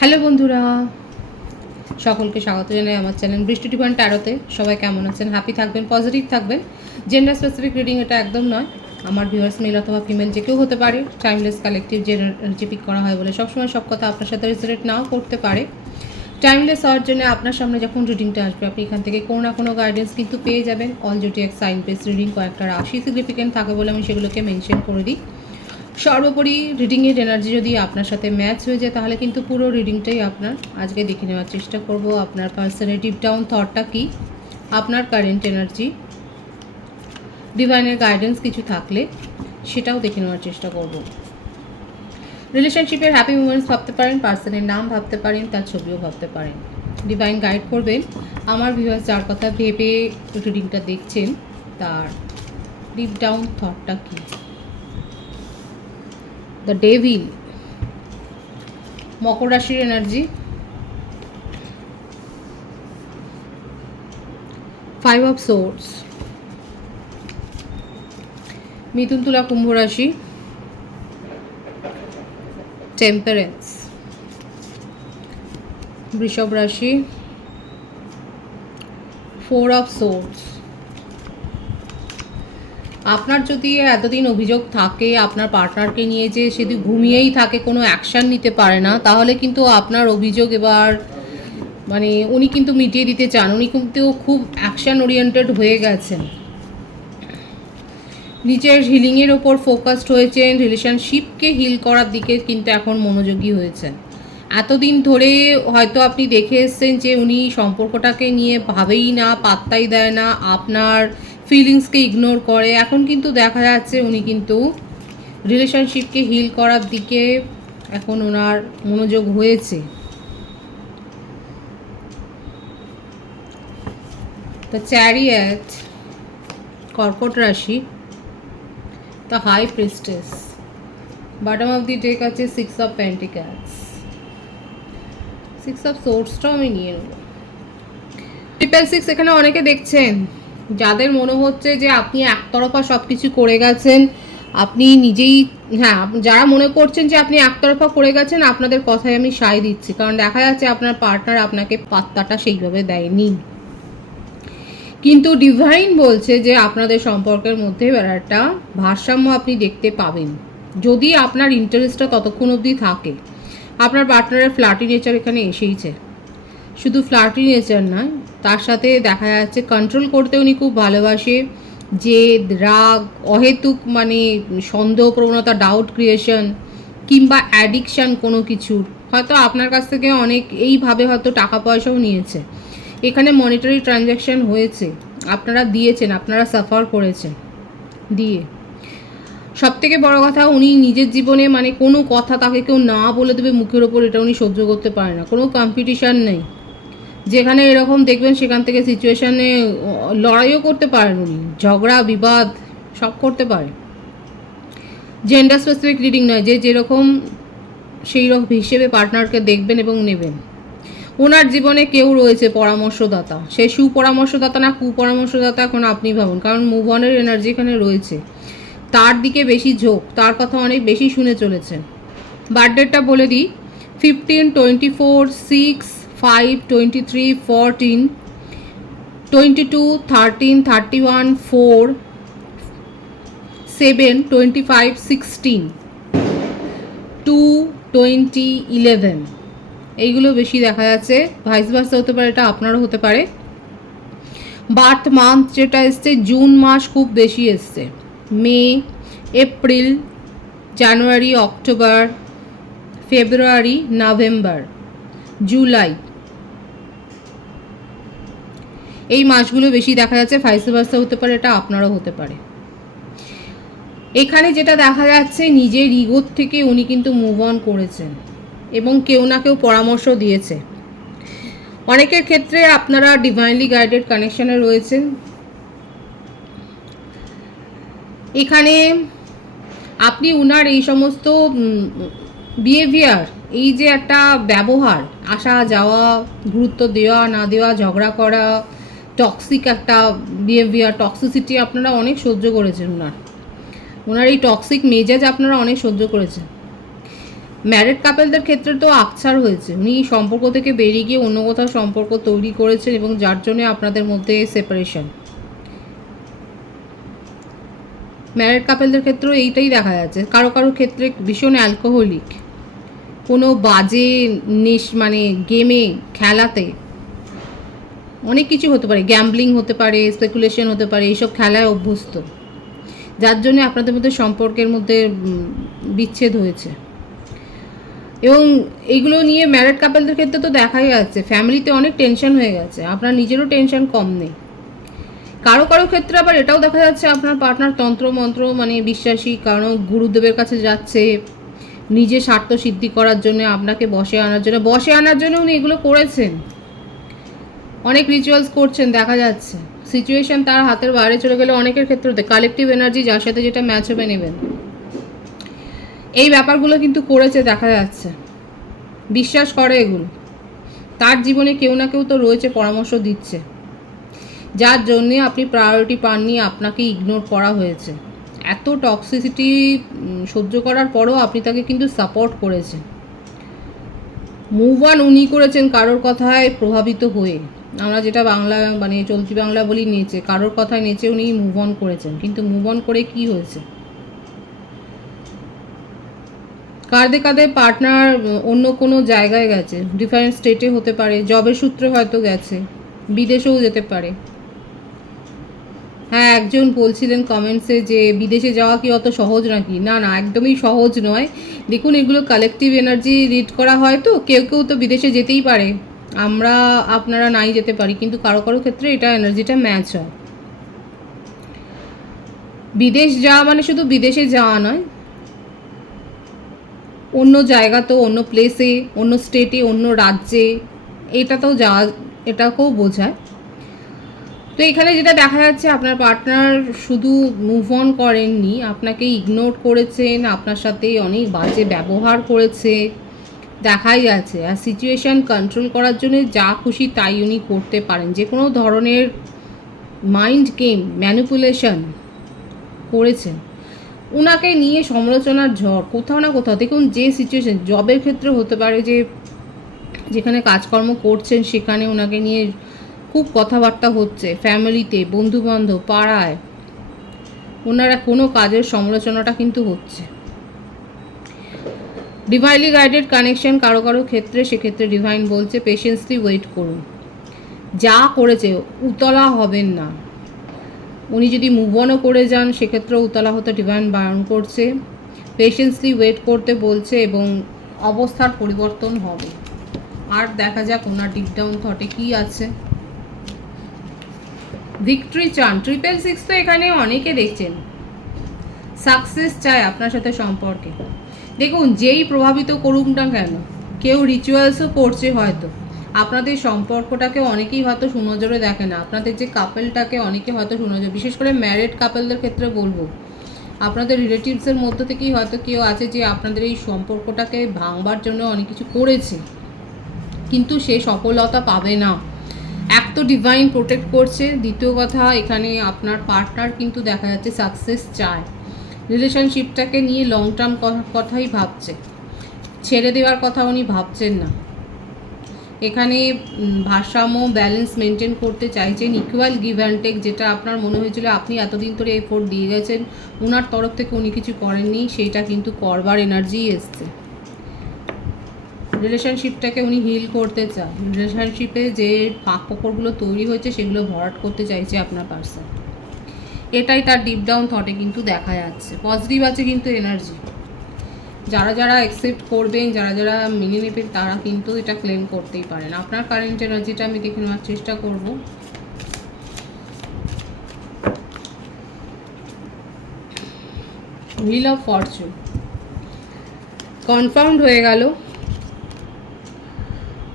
Hello বন্ধুরা, সকলকে স্বাগত জানাই আমার চ্যানেল বৃষ্টি ডিভাইন ট্যারোতে। সবাই কেমন আছেন? হ্যাপি থাকবেন, পজিটিভ থাকবেন। জেন্ডার স্পেসিফিক রিডিং এটা একদম নয়। আমার ভিউয়ার্স মেল অথবা ফিমেল যে কেউ হতে পারে। টাইমলেস কালেকটিভ যে পিক করা হয় বলে সবসময় সব কথা আপনার সাথে রিলেট নাও করতে পারে। টাইমলেস হওয়ার জন্য আপনার সামনে যখন রিডিংটা আসবে আপনি এখান থেকে কোনো না কোনো গাইডেন্স কিন্তু পেয়ে যাবেন। অল জোটিয়াক সাইন বেস রিডিং কয়েকটা রাশি সিগনিফিকেন্ট থাকে বলে আমি সেগুলোকে মেনশন করে দিই। সর্বোপরি রিডিংয়ের এনার্জি যদি আপনার সাথে ম্যাচ হয়ে যায় তাহলে কিন্তু পুরো রিডিংটাই আপনার। আজকে দেখে নেওয়ার চেষ্টা করব আপনার পার্সনের ডিপ ডাউন থটটা কী, আপনার কারেন্ট এনার্জি, ডিভাইনের গাইডেন্স কিছু থাকলে সেটাও দেখে নেওয়ার চেষ্টা করব। রিলেশনশিপের হ্যাপি মুমেন্টস ভাবতে পারেন, পার্সনের নাম ভাবতে পারেন, তার ছবিও ভাবতে পারেন। ডিভাইন গাইড করবেন আমার ভিউয়ার্স যার কথা ভেবে রিডিংটা দেখছেন তার ডিপ ডাউন থটটা কী। দ্য ডেভিল, মকর রাশির এনার্জি, 5 অফ সোর্ডস, মিথুন তুলা কুম্ভ রাশি, টেম্পারেন্স, বৃষভ রাশি, 4 অফ সোর্ডস। আপনার যদি এতদিন অভিযোগ থাকে আপনার পার্টনারকে নিয়ে যে শুধু ঘুমিয়েই থাকে, কোনো অ্যাকশান নিতে পারে না, তাহলে কিন্তু আপনার অভিযোগ এবার মানে উনি কিন্তু মিটিয়ে দিতে চান। উনি কিন্তু খুব অ্যাকশান ওরিয়েন্টেড হয়ে গেছেন, নিজের হিলিংয়ের ওপর ফোকাসড হয়েছেন, রিলেশনশিপকে হিল করার দিকে কিন্তু এখন মনোযোগী হয়েছেন। এতদিন ধরে হয়তো আপনি দেখে এসছেন যে উনি সম্পর্কটাকে নিয়ে ভাবেই না, পাত্তাই দেয় না, আপনার ফিলিংসকে ইগনোর করে। এখন কিন্তু দেখা যাচ্ছে উনি কিন্তু রিলেশনশিপকে হিল করার দিকে এখন ওনার মনোযোগ হয়েছে। দ্য চ্যারিয়েট, কর্কট রাশি, the high priestess, bottom of the deck আছে 6 অফ পেন্টিক্যালস, 6 অফ সোর্সটাও আমি নিয়ে নেব। 666 এখানে অনেকে দেখছেন যাদের মনে হচ্ছে যে আপনি একতরফা সব কিছু করে গেছেন, আপনি নিজেই, হ্যাঁ, যারা মনে করছেন যে আপনি একতরফা করে গেছেন আপনাদের কথায় আমি সায় দিচ্ছি, কারণ দেখা যাচ্ছে আপনার পার্টনার আপনাকে পাত্তাটা সেইভাবে দেয়নি। কিন্তু ডিভাইন বলছে যে আপনাদের সম্পর্কের মধ্যে একটা ভারসাম্য আপনি দেখতে পাবেন যদি আপনার ইন্টারেস্টটা ততক্ষণ অবধি থাকে। আপনার পার্টনারের ফ্ল্যাটি নেচার এখানে এসেইছে, শুধু ফ্ল্যাটি নেচার নয়, তার সাথে দেখা যাচ্ছে কন্ট্রোল করতে উনি খুব ভালোবাসে। জেদ, রাগ, অহেতুক মানে সন্দেহ প্রবণতা, ডাউট ক্রিয়েশন কিংবা অ্যাডিকশান কোনো কিছুর, হয়তো আপনার কাছ থেকে অনেক এইভাবে হয়তো টাকা পয়সাও নিয়েছে। এখানে মনিটারি ট্রানজ্যাকশান হয়েছে, আপনারা দিয়েছেন, আপনারা সাফার করেছেন দিয়ে। সবথেকে বড় কথা, উনি নিজের জীবনে মানে কোনো কথা তাকে কেউ না বলে দেবে মুখের ওপর, এটা উনি সহ্য করতে পারে না। কোনো কম্পিটিশান নেই, যেখানে এরকম দেখবেন সেখান থেকে সিচুয়েশানে লড়াইও করতে পারেন উনি, ঝগড়া বিবাদ সব করতে পারে। জেন্ডার স্পেসিফিক রিডিং নয়, যে যেরকম সেই রকম হিসেবে পার্টনারকে দেখবেন এবং নেবেন। ওনার জীবনে কেউ রয়েছে পরামর্শদাতা, সে সুপরামর্শদাতা না কুপরামর্শদাতা এখন আপনি ভাবুন, কারণ মুভ অনের এনার্জি এখানে রয়েছে। তার দিকে বেশি ঝোঁক, তার কথা অনেক বেশি শুনে চলেছেন। বার্থডেটা বলে দিই, 15, 24, 6, 5, 23, 14, 22, 13, 31, 4, 7, 25, 16, 2, 20, 11, এইগুলো বেশি দেখা যাচ্ছে। ভাইস ভার্সা হতে পারে, এটা আপনারও হতে পারে। বার্থ মান্থ যেটা এসছে জুন মাস খুব বেশি এসছে, মে, এপ্রিল, জানুয়ারি, অক্টোবর, ফেব্রুয়ারি, নভেম্বর, জুলাই, এই মাসগুলো বেশি দেখা যাচ্ছে। ভাইস ভার্সা হতে পারে, এটা আপনারও হতে পারে। এখানে যেটা দেখা যাচ্ছে নিজের ইগোর থেকে উনি কিন্তু মুভ অন করেছেন এবং কেউ না কেউ পরামর্শ দিয়েছে। অনেকের ক্ষেত্রে আপনারা ডিভাইনলি গাইডেড কানেকশানে রয়েছেন। এখানে আপনি উনার এই সমস্ত বিহেভিয়ার, এই যে একটা ব্যবহার, আসা যাওয়া, গুরুত্ব দেওয়া না দেওয়া, ঝগড়া করা, টক্সিক একটা বিহেভিয়ার, টক্সিসিটি আপনারা অনেক সহ্য করেছেন। ওনার এই টক্সিক মেজাজ আপনারা অনেক সহ্য করেছেন। ম্যারিড কাপলদের ক্ষেত্রে তো আকছার হয়েছে, উনি সম্পর্ক থেকে বেরিয়ে গিয়ে অন্য কোথাও সম্পর্ক তৈরি করেছেন এবং যার জন্য আপনাদের মধ্যে সেপারেশন। ম্যারিড কাপলদের ক্ষেত্রেও এইটাই দেখা যাচ্ছে। কারো কারো ক্ষেত্রে ভীষণ অ্যালকোহলিক, কোনো বাজে মানে গেমে খেলাতে অনেক কিছু হতে পারে, গ্যাম্বলিং হতে পারে, স্পেকুলেশন হতে পারে, এইসব খেলায় অভ্যস্ত, যার জন্য আপনাদের মধ্যে সম্পর্কের মধ্যে বিচ্ছেদ হয়েছে। এবং এইগুলো নিয়ে ম্যারিড কাপলদের ক্ষেত্রে তো দেখাই যাচ্ছে ফ্যামিলিতে অনেক টেনশন হয়ে গেছে, আপনার নিজেরও টেনশন কম নেই। কারো কারো ক্ষেত্রে আবার এটাও দেখা যাচ্ছে আপনার পার্টনার তন্ত্রমন্ত্র মানে বিশ্বাসী, কারণ গুরুদেবের কাছে যাচ্ছে নিজের স্বার্থ সিদ্ধি করার জন্য, আপনাকে বসে আনার জন্য উনি এগুলো করেছেন, অনেক রিচুয়ালস করছেন দেখা যাচ্ছে। সিচুয়েশন তার হাতের বাইরে চলে গেলে অনেকের ক্ষেত্রে কালেকটিভ এনার্জি যার সাথে যেটা ম্যাচ হবে নেবেন, এই ব্যাপারগুলো কিন্তু করেছে দেখা যাচ্ছে। বিশ্বাস করে এগুলো, তার জীবনে কেউ না কেউ তো রয়েছে পরামর্শ দিচ্ছে, যার জন্যে আপনি প্রায়োরিটি পাননি, আপনাকে ইগনোর করা হয়েছে। এত টক্সিসিটি সহ্য করার পরও আপনি তাকে কিন্তু সাপোর্ট করেছেন। মুভ অন উনি করেছেন কারোর কথায় প্রভাবিত হয়ে, আমরা যেটা বাংলা মানে চলতি বাংলা বলি নেচে, কারোর কথায় নেচে উনি মুভ অন করেছেন। কিন্তু মুভ অন করে কি হয়েছে? কাঁধে কাঁধে পার্টনার অন্য কোনো জায়গায় গেছে, ডিফারেন্ট স্টেটে হতে পারে, জবের সূত্রে হয়তো গেছে, বিদেশেও যেতে পারে। হ্যাঁ, একজন বলছিলেন কমেন্টসে যে বিদেশে যাওয়া কি অত সহজ নাকি? না না, একদমই সহজ নয়। দেখুন, এগুলো কালেকটিভ এনার্জি রিড করা হয়, তো কেউ কেউ তো বিদেশে যেতেই পারে, আপনারা নাই যেতে পারি, কিন্তু কারো কারো ক্ষেত্রে এটা এনার্জিটা ম্যাচ হয়। বিদেশ যাওয়া মানে শুধু বিদেশে যাওয়া নয়, অন্য জায়গাতেও, অন্য প্লেসে, অন্য স্টেটে, অন্য রাজ্যে, এটাতেও যাওয়া, এটাকেও বোঝায়। তো এখানে যেটা দেখা যাচ্ছে আপনার পার্টনার শুধু মুভ অন করেননি, আপনাকে ইগনোর করেছেন, আপনার সাথে অনেক বাজে ব্যবহার করেছে দেখাই যাচ্ছে। আর সিচুয়েশান কন্ট্রোল করার জন্য যা খুশি তাই উনি করতে পারেন, যে কোনো ধরনের মাইন্ড গেম ম্যানিপুলেশন করেছেন। ওনাকে নিয়ে সমালোচনার ঝড় কোথাও না কোথাও, দেখুন যে সিচুয়েশান জবের ক্ষেত্রে হতে পারে, যে যেখানে কাজকর্ম করছেন সেখানে ওনাকে নিয়ে খুব কথাবার্তা হচ্ছে, ফ্যামিলিতে, বন্ধুবান্ধব, পাড়ায় ওনারা কোনো কাজের সমালোচনাটা কিন্তু হচ্ছে। ডিভাইনলি গাইডেড কানেকশন কারো কারো ক্ষেত্রে, সেক্ষেত্রে ডিভাইন বলছে পেশেন্সলি ওয়েট করুন, যা করেছে উতলা হবেন না। উনি যদি মুভ অনও করে যান সেক্ষেত্রেও উতলা হতে ডিভাইন বারণ করছে, পেশেন্সলি ওয়েট করতে বলছে এবং অবস্থার পরিবর্তন হবে। আর দেখা যাক ওনার ডিপ ডাউন থটে কী আছে। ভিক্টরি চান, 666 তো এখানে অনেকে দেখছেন সাকসেস চায় আপনার সাথে সম্পর্কে। দেখুন, যেই প্রভাবিত করুক না কেন, কেউ রিচুয়ালসও করছে হয়তো, আপনাদের সম্পর্কটাকে অনেকেই হয়তো সুনজরে দেখে না, আপনাদের যে কাপেলটাকে অনেকে হয়তো সুনজরে, বিশেষ করে ম্যারিড কাপেলদের ক্ষেত্রে বলবো, আপনাদের রিলেটিভসের মধ্য থেকেই হয়তো কেউ আছে যে আপনাদের এই সম্পর্কটাকে ভাঙবার জন্য অনেক কিছু করেছে, কিন্তু সে সফলতা পাবে না। এক তো ডিভাইন প্রোটেক্ট করছে, দ্বিতীয় কথা এখানে আপনার পার্টনার কিন্তু দেখা যাচ্ছে সাকসেস চায়, রিলেশনশিপটাকে নিয়ে লং টার্ম কথাই ভাবছে, ছেড়ে দেওয়ার কথা উনি ভাবছেন না। এখানে ভারসাম্য ব্যালেন্স মেনটেন করতে চাইছেন, ইকুয়াল গিভ অ্যান্ড টেক, যেটা আপনার মনে হয়েছিল আপনি এতদিন ধরে এফোর্ট দিয়ে গেছেন, ওনার তরফ থেকে উনি কিছু করেননি, সেইটা কিন্তু করবার এনার্জি এসছে। রিলেশনশিপটাকে উনি হিল করতে চান, রিলেশনশিপে যে ফাঁক ফোকরগুলো তৈরি হয়েছে সেগুলো ভরাট করতে চাইছে আপনার পার্সন, এটাই তার ডিপ ডাউন থটে কিন্তু দেখা যাচ্ছে। পজিটিভ আছে কিন্তু এনার্জি, যারা যারা অ্যাকসেপ্ট করবেন, যারা যারা মেনে নেবেন, তারা কিন্তু এটা ক্লেম করতেই পারেন। আপনার কারেন্ট এনার্জিটা আমি দেখে নেওয়ার চেষ্টা করব। হুইল অফ ফরচুন কনফার্মড হয়ে গেল,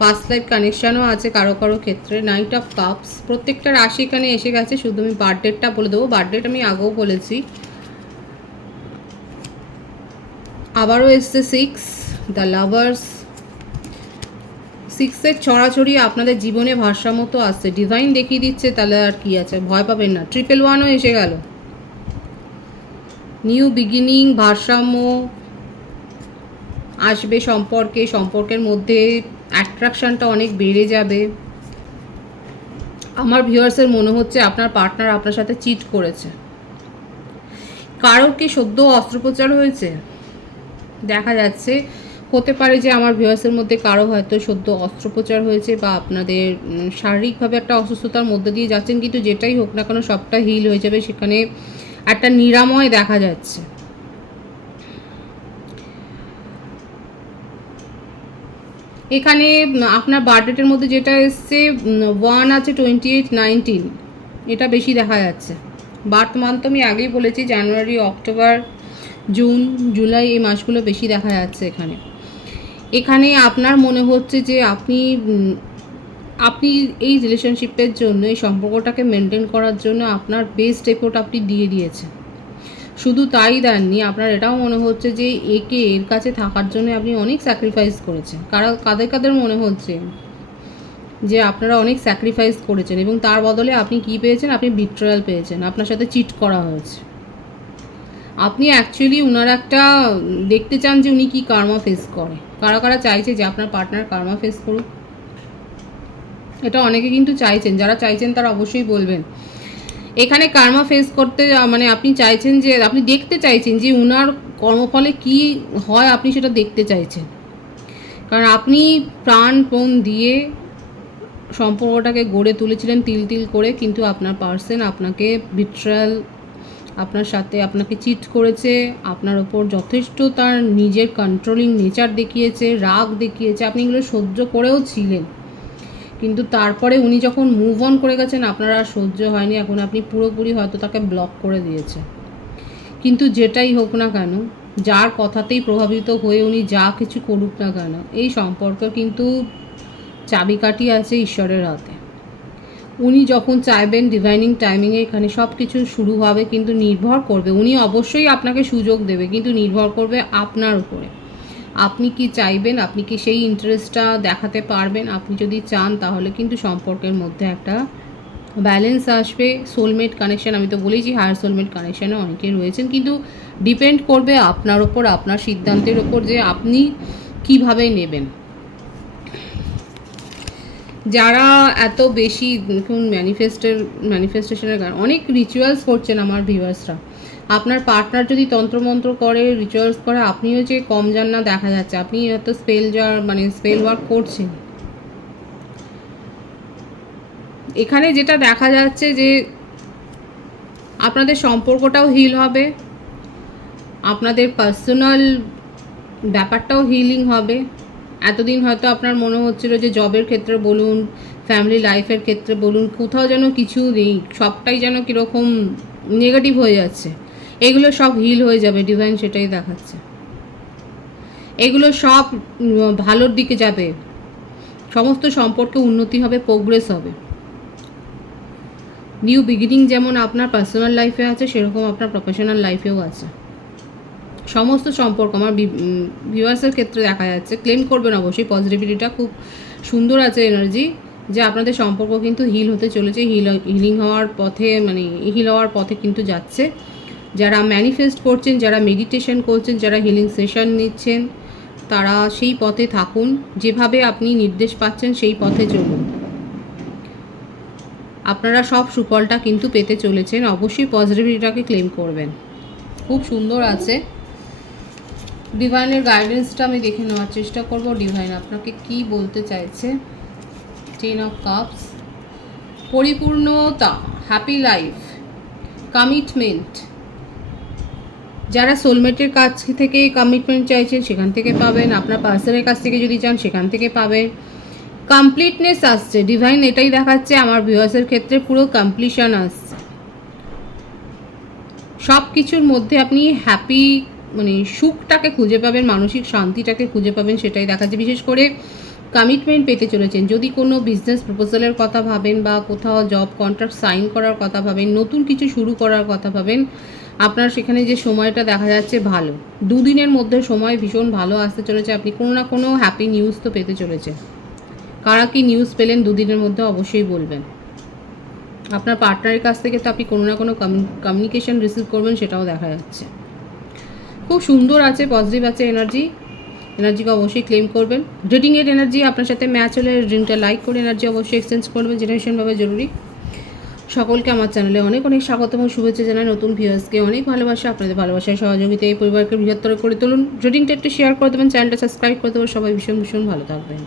পাস্ট লাইফ কানেকশানও আছে কারো কারো ক্ষেত্রে। নাইট অফ কাপস, প্রত্যেকটা রাশি এখানে এসে গেছে, শুধু আমি বার্থডেটটা বলে দেবো, বার্থডেট আমি আগেও বলেছি। আবারও এসছে 6 দ্য লাভার্স, 6-এর ছড়াছড়ি আপনাদের জীবনে ভারসাম্য তো আসছে, ডিভাইন দেখিয়ে দিচ্ছে, তাহলে আর কি আছে, ভয় পাবেন না। 111ও এসে গেল, নিউ বিগিনিং, ভারসাম্য আসবে সম্পর্কের মধ্যে অ্যাট্রাকশানটা অনেক বেড়ে যাবে। আমার ভিউয়ার্সের মনে হচ্ছে আপনার পার্টনার আপনার সাথে চিট করেছে। কারোর কি সদ্য অস্ত্রোপচার হয়েছে দেখা যাচ্ছে, হতে পারে যে আমার ভিউয়ার্সের মধ্যে কারো হয়তো সদ্য অস্ত্রোপচার হয়েছে বা আপনাদের শারীরিকভাবে একটা অসুস্থতার মধ্যে দিয়ে যাচ্ছেন, কিন্তু যেটাই হোক না কেন সবটা হিল হয়ে যাবে, সেখানে একটা নিরাময় দেখা যাচ্ছে। এখানে আপনার বার্থডেটের মধ্যে যেটা এসছে 1 আছে, 28, 19, এটা বেশি দেখা যাচ্ছে। বার্থ মান্থ আমি আগেই বলেছি জানুয়ারি, অক্টোবর, জুন, জুলাই, এই মাসগুলো বেশি দেখা যাচ্ছে। এখানে আপনার মনে হচ্ছে যে আপনি এই রিলেশনশিপের জন্য, এই সম্পর্কটাকে মেনটেন করার জন্য আপনার বেস্ট এফোর্ট আপনি দিয়ে দিয়েছেন। শুধু তাই দেননি, আপনার এটাও মনে হচ্ছে যে এর কাছে থাকার জন্য আপনি অনেক স্যাক্রিফাইস করেছেন। কাদের মনে হচ্ছে যে আপনারা অনেক স্যাক্রিফাইস করেছেন এবং তার বদলে আপনি কি পেয়েছেন? আপনি বিট্রায়াল পেয়েছেন, আপনার সাথে চিট করা হয়েছে। আপনি অ্যাকচুয়ালি উনার একটা দেখতে চান যে উনি কি কার্মা ফেস করে। কারা চাইছে যে আপনার পার্টনার কার্মা ফেস করুক? এটা অনেকে কিন্তু চাইছেন, যারা চাইছেন তারা অবশ্যই বলবেন। এখানে কার্মা ফেস করতে মানে আপনি চাইছেন যে, আপনি দেখতে চাইছেন যে উনার কর্মফলে কি হয়, আপনি সেটা দেখতে চাইছেন। কারণ আপনি প্রাণপণ দিয়ে সম্পর্কটাকে গড়ে তুলেছিলেন তিল তিল করে, কিন্তু আপনার পার্সন আপনাকে বিট্রায়াল, আপনাকে চিট করেছে, আপনার ওপর যথেষ্ট তার নিজের কন্ট্রোলিং নেচার দেখিয়েছে, রাগ দেখিয়েছে, আপনি এগুলো সহ্য করেও ছিলেন, কিন্তু তারপরে উনি যখন মুভ অন করে গেছেন আপনার আর সহ্য হয়নি, এখন আপনি পুরোপুরি হয়তো তাকে ব্লক করে দিয়েছেন। কিন্তু যেটাই হোক না কেন, যার কথাতেই প্রভাবিত হয়ে উনি যা কিছু করুক না কেন, এই সম্পর্ক কিন্তু চাবিকাঠি আছে ঈশ্বরের হাতে। উনি যখন চাইবেন ডিভাইনিং টাইমিংয়ে এখানে সব কিছু শুরু হবে, কিন্তু নির্ভর করবে, উনি অবশ্যই আপনাকে সুযোগ দেবে, কিন্তু নির্ভর করবে আপনার উপরে। আপনি কি চাইবেন, আপনি কি সেই ইন্টারেস্টটা দেখাতে পারবেন? আপনি যদি চান তাহলে কিন্তু সম্পর্কের মধ্যে একটা ব্যালেন্স আসবে। সোলমেট কানেকশান, আমি তো বলেইছি হায়ার সোলমেট কানেকশানে অনেকে রয়েছেন, কিন্তু ডিপেন্ড করবে আপনার ওপর, আপনার সিদ্ধান্তের ওপর যে আপনি কিভাবে নেবেন। যারা এত বেশি দেখুন ম্যানিফেস্টেশনের গান অনেক রিচুয়ালস করছেন আমার ভিউয়ার্সরা, আপনার পার্টনার যদি তন্ত্রমন্ত্র করে, রিচুয়ালস করে, আপনিও যে কম যান না দেখা যাচ্ছে, আপনি এত স্পেল ওয়ার্ক করছেন। এখানে যেটা দেখা যাচ্ছে যে আপনাদের সম্পর্কটাও হিল হবে, আপনাদের পার্সোনাল ব্যাপারটাও হিলিং হবে। এতদিন হয়তো আপনার মনে হচ্ছিল যে জবের ক্ষেত্রে বলুন, ফ্যামিলি লাইফের ক্ষেত্রে বলুন, কোথাও যেন কিছু নেই, সবটাই যেন কীরকম নেগেটিভ হয়ে যাচ্ছে, এগুলো সব হিল হয়ে যাবে। ডিভাইন সেটাই দেখাচ্ছে, এগুলো সব ভালোর দিকে যাবে, সমস্ত সম্পর্কে উন্নতি হবে, প্রোগ্রেস হবে। নিউ বিগিনিং যেমন আপনার পার্সোনাল লাইফে আছে, সেরকম আপনার প্রফেশনাল লাইফেও আছে। সমস্ত সম্পর্ক আমার ভিউয়ার্সের ক্ষেত্রে দেখা যাচ্ছে, ক্লেম করবেন অবশ্যই, পজিটিভিটিটা খুব সুন্দর আছে এনার্জি, যে আপনাদের সম্পর্ক কিন্তু হিল হতে চলেছে, হিলিং হওয়ার পথে, মানে হিল হওয়ার পথে কিন্তু যাচ্ছে। যারা ম্যানিফেস্ট করছেন, যারা মেডিটেশন করছেন, যারা হিলিং সেশন নিচ্ছেন, তারা সেই পথে থাকুন, যেভাবে আপনি নির্দেশ পাচ্ছেন সেই পথে চলুন, আপনারা সব সুফলটা কিন্তু পেতে চলেছেন। অবশ্যই পজিটিভিটিটাকে ক্লেম করবেন, খুব সুন্দর আছে। ডিভাইনের গাইডেন্সটা আমি দেখে নেওয়ার চেষ্টা করব, ডিভাইন আপনাকে কি বলতে চাইছে। 10 অফ কাপস, পরিপূর্ণতা, হ্যাপি লাইফ, কমিটমেন্ট। যারা সোলমেটের কাছ থেকে কমিটমেন্ট চাইছেন সেখান থেকে পাবেন, আপনার পার্সনের কাছ থেকে যদি চান সেখান থেকে পাবেন। কমপ্লিটনেস আসছে, ডিভাইন এটাই দেখাচ্ছে আমার ভিউয়ার্সের ক্ষেত্রে, পুরো কমপ্লিশন আসছে। সব কিছুর মধ্যে আপনি হ্যাপি, মানে সুখটাকে খুঁজে পাবেন, মানসিক শান্তিটাকে খুঁজে পাবেন, সেটাই দেখাচ্ছে। বিশেষ করে কমিটমেন্ট পেতে চলেছেন, যদি কোনো বিজনেস প্রপোজালের কথা ভাবেন বা কোথাও জব কন্ট্রাক্ট সাইন করার কথা ভাবেন, নতুন কিছু শুরু করার কথা ভাবেন, আপনার সেখানে যে সময়টা দেখা যাচ্ছে ভালো, দুদিনের মধ্যে সময় ভীষণ ভালো আসতে চলেছে। আপনি কোনো না কোনো হ্যাপি নিউজ তো পেতে চলেছে। কারা কি নিউজ পেলেন দুদিনের মধ্যে অবশ্যই বলবেন। আপনার পার্টনারের কাছ থেকে তো আপনি কোনো না কোনো কমিউনিকেশন রিসিভ করবেন, সেটাও দেখা যাচ্ছে। খুব সুন্দর আছে, পজিটিভ আছে এনার্জি। এনার্জিকে অবশ্যই ক্লেম করবেন। রিডিংয়ের এনার্জি আপনার সাথে ম্যাচ হলে রিডিংটা লাইক করে এনার্জি অবশ্যই এক্সচেঞ্জ করবেন, যেটা ভীষণভাবে জরুরি। সকলকে আমার চ্যানেলে অনেক অনেক স্বাগত এবং শুভেচ্ছা জানাই। নতুন ভিউয়ার্সকে অনেক ভালোবাসা, আপনাদের ভালোবাসায় সহযোগিতা এই পরিবারকে বৃহত্তর করে তুলুন। রিডিংটা একটু শেয়ার করে দেবেন, চ্যানেলটা সাবস্ক্রাইব করে দেবেন। সবাই ভীষণ ভীষণ ভালো থাকবেন।